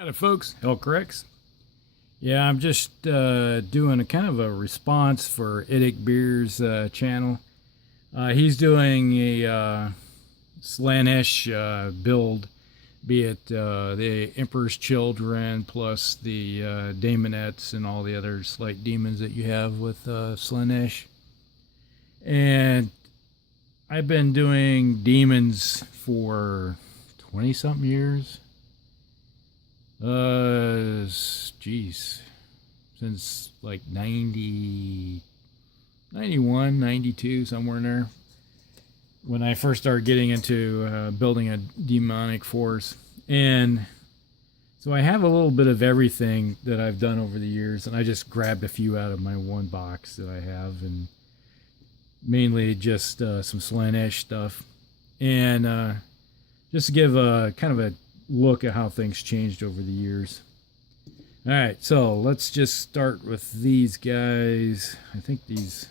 Howdy folks, Hellcorrects. Yeah, I'm just doing a kind of a response for Idicbeer's channel. He's doing a Slaanesh build, be it the Emperor's Children plus the Daemonettes and all the other slight demons that you have with Slaanesh. And I've been doing demons for 20-something years. Geez, since like 90, 91, 92, somewhere in there, when I first started getting into building a demonic force. And so I have a little bit of everything that I've done over the years, and I just grabbed a few out of my one box that I have, and mainly just some Slaanesh stuff. And just to give a kind of a look at how things changed over the years. Alright, so let's just start with these guys. I think these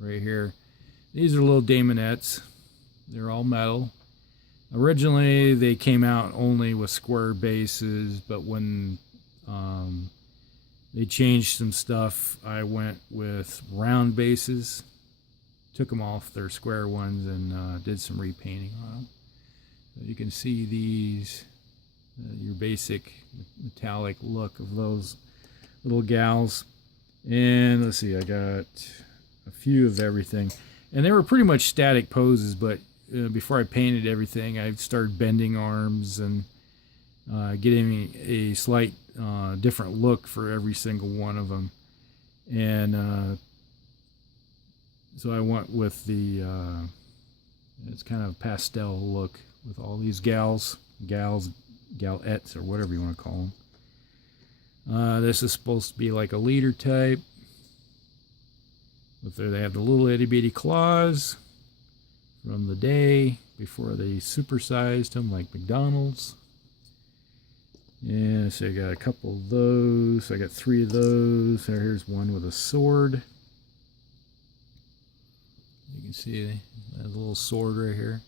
right here. These are little Daemonettes. They're all metal. Originally they came out only with square bases, but when they changed some stuff, I went with round bases. Took them off their square ones and did some repainting on them. So you can see these. Your basic metallic look of those little gals. And let's see, I got a few of everything, and they were pretty much static poses, but before I painted everything, I started bending arms and getting a slight different look for every single one of them. And so I went with the it's kind of pastel look with all these gals, galettes, or whatever you want to call them. This is supposed to be like a leader type. But there they have the little itty bitty claws from the day before they supersized them like McDonald's. Yeah, so I got a couple of those. I got 3 of those. Here's one with a sword. You can see that little sword right here.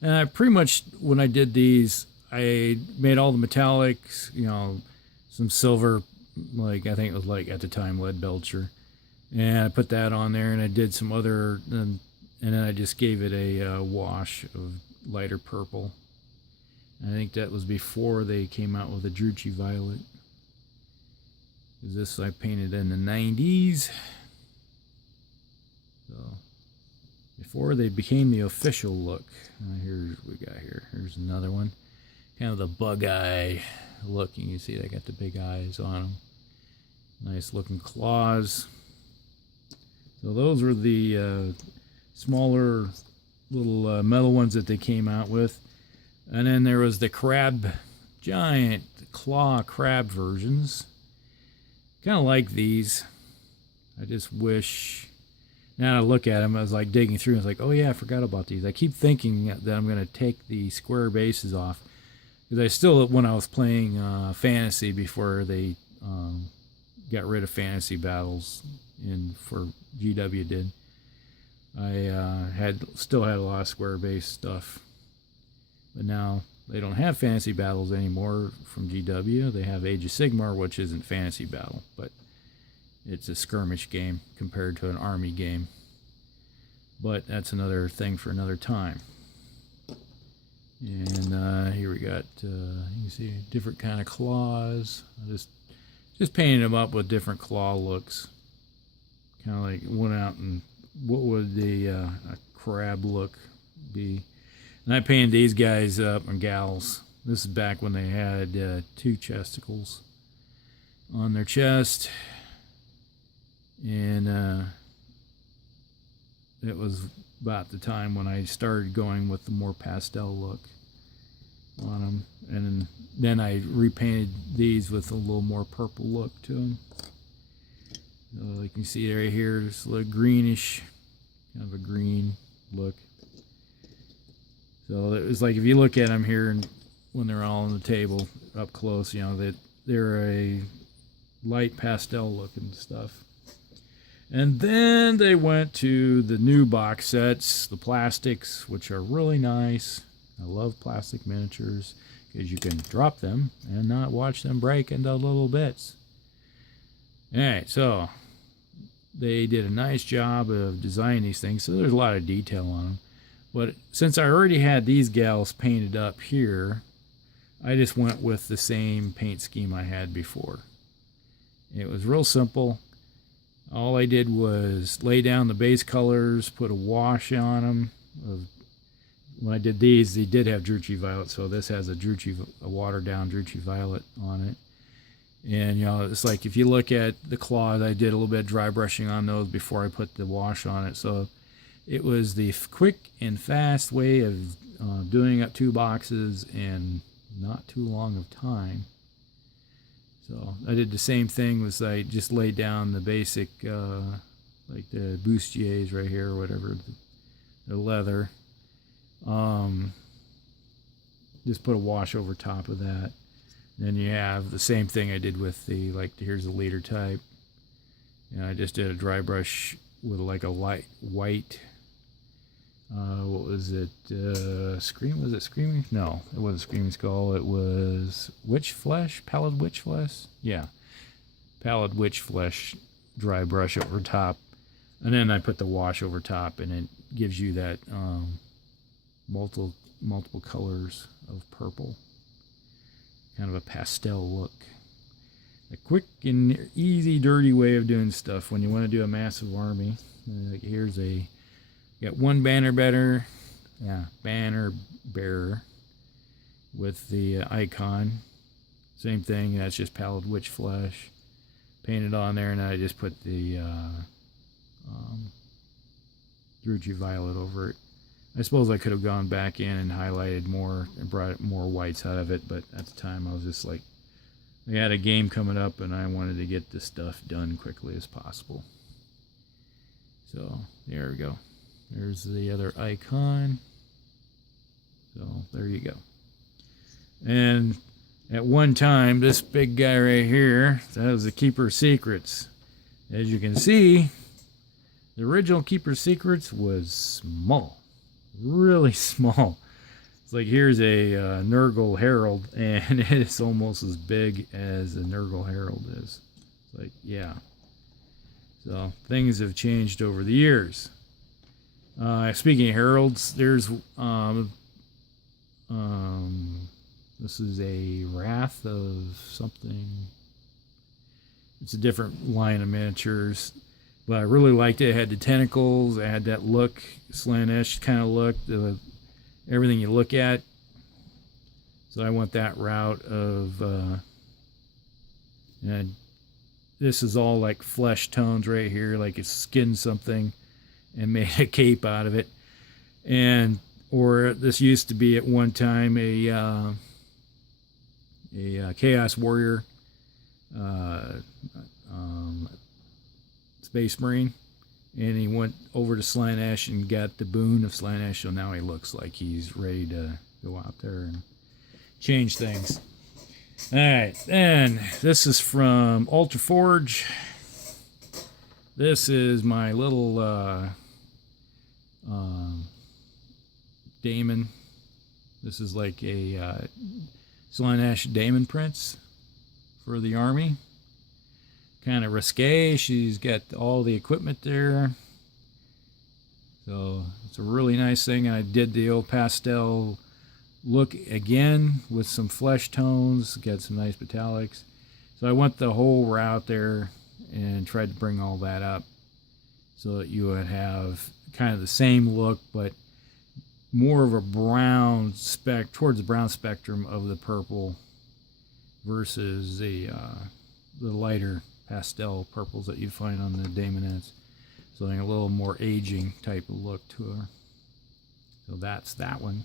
And I pretty much, when I did these, I made all the metallics, you know, some silver, like I think it was like at the time lead belcher, and I put that on there, and I did some other, and then I just gave it a wash of lighter purple. I think that was before they came out with the Druchii Violet. This I painted in the 90s, so before they became the official look. Here's what we got here. Here's another one. Kind of the bug eye look. You can see they got the big eyes on them. Nice looking claws. So those were the smaller little metal ones that they came out with. And then there was the giant claw crab versions. Kind of like these. I just wish, now I look at them, I was like digging through, I was like, oh yeah, I forgot about these. I keep thinking that I'm going to take the square bases off. Because I still, when I was playing fantasy before they got rid of fantasy battles for GW did, I still had a lot of square base stuff. But now they don't have fantasy battles anymore from GW. They have Age of Sigmar, which isn't fantasy battle, but it's a skirmish game compared to an army game. But that's another thing for another time. And here we got, you can see different kind of claws. I just painted them up with different claw looks. Kind of like went out and what would the a crab look be? And I painted these guys up, and gals. This is back when they had 2 chesticles on their chest. And it was about the time when I started going with the more pastel look on them, and then I repainted these with a little more purple look to them. So you can see right here, it's a little greenish, kind of a green look. So it was like, if you look at them here, and when they're all on the table up close, you know that they're a light pastel look and stuff. And then they went to the new box sets, the plastics, which are really nice. I love plastic miniatures. because you can drop them and not watch them break into little bits. Alright, so they did a nice job of designing these things, so there's a lot of detail on them. But since I already had these gals painted up here, I just went with the same paint scheme I had before. It was real simple. All I did was lay down the base colors, put a wash on them. When I did these, they did have Druchii Violet, so this has a watered down Druchii Violet on it. And, you know, it's like if you look at the claws, I did a little bit of dry brushing on those before I put the wash on it. So it was the quick and fast way of doing up 2 boxes in not too long of time. So I did the same thing. Was I just laid down the basic, like the bustiers right here, or whatever, the leather. Just put a wash over top of that. Then you have the same thing I did with the, like, here's the leader type. And I just did a dry brush with like a light white, what was it, was it Screaming? No, it wasn't Screaming Skull, it was Witch Flesh, Pallid Witch Flesh? Yeah, Pallid Witch Flesh dry brush over top. And then I put the wash over top, and it gives you that multiple colors of purple. Kind of a pastel look. A quick and easy, dirty way of doing stuff when you want to do a massive army. Like here's got one banner bearer with the icon. Same thing, that's just Pallid Witch Flesh. Painted on there, and I just put the Druchii Violet over it. I suppose I could have gone back in and highlighted more and brought more whites out of it, but at the time I was just like, I had a game coming up and I wanted to get this stuff done quickly as possible. So there we go. There's the other icon. So there you go. And at one time, this big guy right here, that was the Keeper Secrets. As you can see, the original Keeper Secrets was small. Really small. It's like here's a Nurgle Herald, and it's almost as big as a Nurgle Herald is. It's like, yeah. So things have changed over the years. Speaking of heralds, there's this is a Wrath of something. It's a different line of miniatures. But I really liked it. It had the tentacles. It had that look, Slaanesh kind of look, everything you look at. So I went that route of, and this is all like flesh tones right here, like it's skinned something and made a cape out of it. And, or this used to be at one time a Chaos Warrior, Space Marine, and he went over to Slaanesh and got the boon of Slaanesh, so now he looks like he's ready to go out there and change things. Alright, then this is from Ultra Forge. This is my little Daemon. This is like a Slaanesh Daemon Prince for the army. Kind of risque. She's got all the equipment there, so it's a really nice thing. And I did the old pastel look again with some flesh tones, got some nice metallics. So I went the whole route there and tried to bring all that up so that you would have kind of the same look, but more of a brown towards the brown spectrum of the purple versus the lighter pastel purples that you find on the Daemonettes. So a little more aging type of look to her. So that's that one.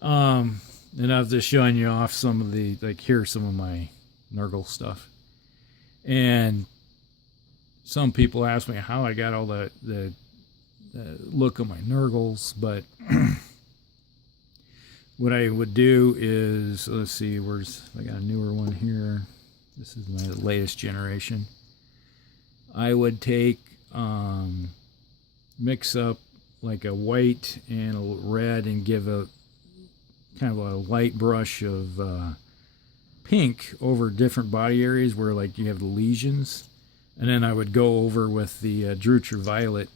And I was just showing you off some of the, like, here's some of my Nurgle stuff. And some people ask me how I got all the look of my Nurgles, but what I would do is, let's see, I got a newer one here. This is my latest generation. I would take, mix up like a white and a red and give a kind of a light brush of pink over different body areas where like you have the lesions, and then I would go over with the Drucher Violet,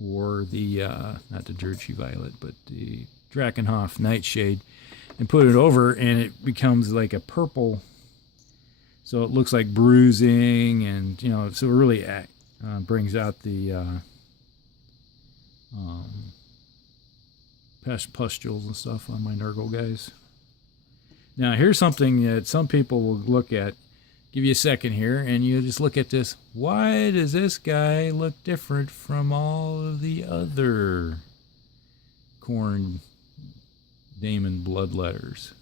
or the not the Drucher Violet, but the Drakenhof Nightshade, and put it over, and it becomes like a purple, so it looks like bruising, and so it really brings out the pustules and stuff on my Nurgle guys. Now here's something that some people will look at. Give you a second here, and you just look at this. Why does this guy look different from all of the other Khorne Daemon bloodletters?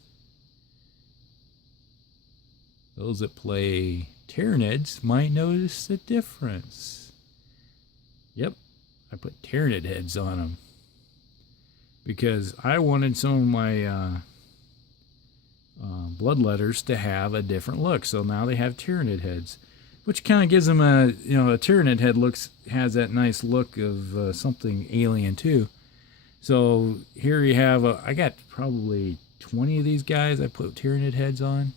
Those that play Tyranids might notice the difference. Yep, I put Tyranid heads on them because I wanted some of my bloodletters to have a different look. So now they have Tyranid heads, which kind of gives them a Tyranid head has that nice look of something alien too. So here you have I got probably 20 of these guys I put Tyranid heads on.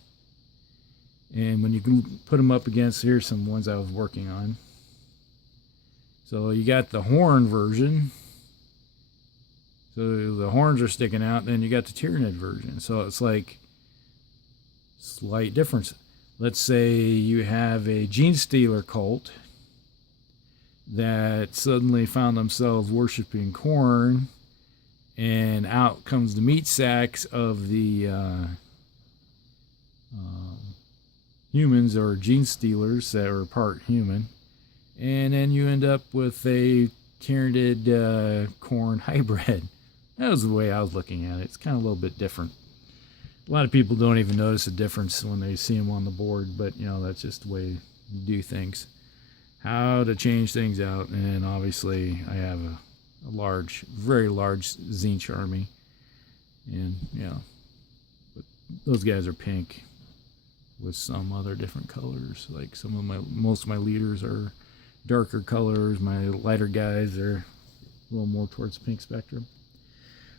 And when you put them up against, here's some ones I was working on. So you got the horn version. So the horns are sticking out, and then you got the Tyranid version. So it's like slight difference. Let's say you have a Gene Stealer cult that suddenly found themselves worshiping Khorne, and out comes the meat sacks of the humans or Gene Stealers that are part human, and then you end up with a Tyranid Khorne hybrid. That was the way I was looking at it. It's kind of a little bit different. A lot of people don't even notice a difference when they see them on the board, but that's just the way you do things. How to change things out, and obviously I have a very large Tzeentch army, and but those guys are pink with some other different colors. Like most of my leaders are darker colors. My lighter guys are a little more towards the pink spectrum.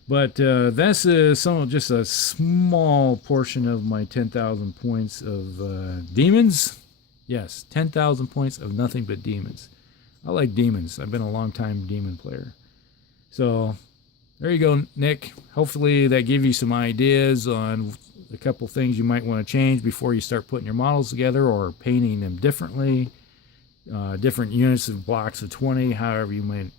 But that's just a small portion of my 10,000 points of demons. Yes, 10,000 points of nothing but demons. I like demons. I've been a long time demon player. So there you go, Nick. Hopefully that gave you some ideas on a couple things you might want to change before you start putting your models together or painting them differently. Different units of blocks of 20, however you might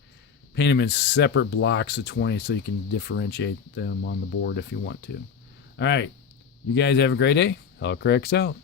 paint them in separate blocks of 20 so you can differentiate them on the board if you want to. All right. You guys have a great day. Hellcrex out.